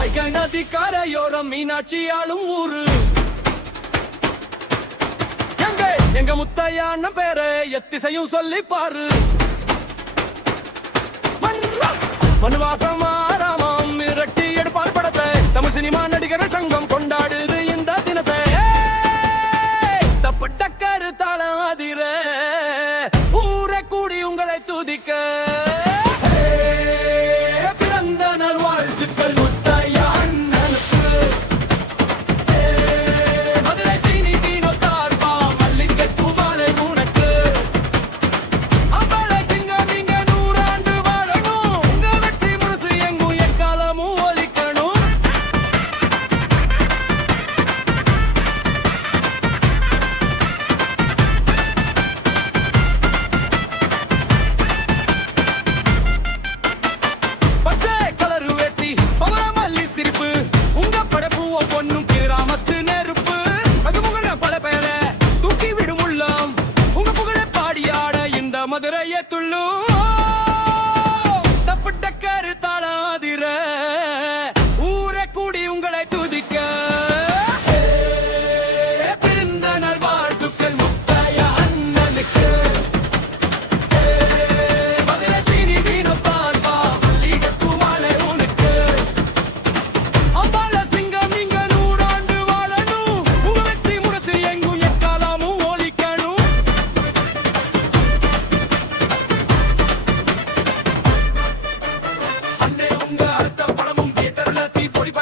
வைகை நதி கரையோரம் மீனாட்சி ஆளும் ஊரு எங்க முத்தையான பேரை எத்திசையும் சொல்லி பாரு. மனுவாசம் ஆராமம் மிரட்டி எடுப்பார் படத்தை தமிழ் சினிமா நடிகர் சங்கம் கொண்டாடுது இந்த தினத்தை. தப்பு டக்கரு தாளம் அதிர ஊரை கூடி உங்களை துதிக்க பிறந்த நாள் வாழ்த்துக்கள் முத்தையா அண்ணனுக்கு. மதுரை சீனி தீனோ சார்பா மல்லிகை பூவாலை உனக்கு. அம்பல சிங்கம் நீங்க 100 ஆண்டு வாழணும். உங்க வெற்றி முரசு எங்கும் எக்காலமும் ஒலிக்கணும். பச்சை கலரு வேட்டி பவள மல்லி சிரிப்பு உங்க படைப்பு ஒவ்வொன்னும் கிராமத்து நெருப்பு. மகுமுகன பல பேரை தூக்கி விடும் உள்ளம் உங்க புகழை பாடியாட இந்த மதுரையை துள்ளும். தப்பு டக்கரு தாளம் அதிர ஊரை கூடி உங்களை துதிக்க பிறந்த நாள் வாழ்த்துக்கள் முத்தையா அண்ணனுக்கு. மதுரை சீனி தீனோ சார்பா மல்லிகை பூவாலை உனக்கு. அம்பால சிங்கம் நீங்க 100 ஆண்டு வாழணும். உங்க வெற்றி முரசு எங்கும் எக்காலமும் ஒலிக்கணும். அண்ணே உங்க அடுத்த படமும் தியேட்டர்ல தீ பொறி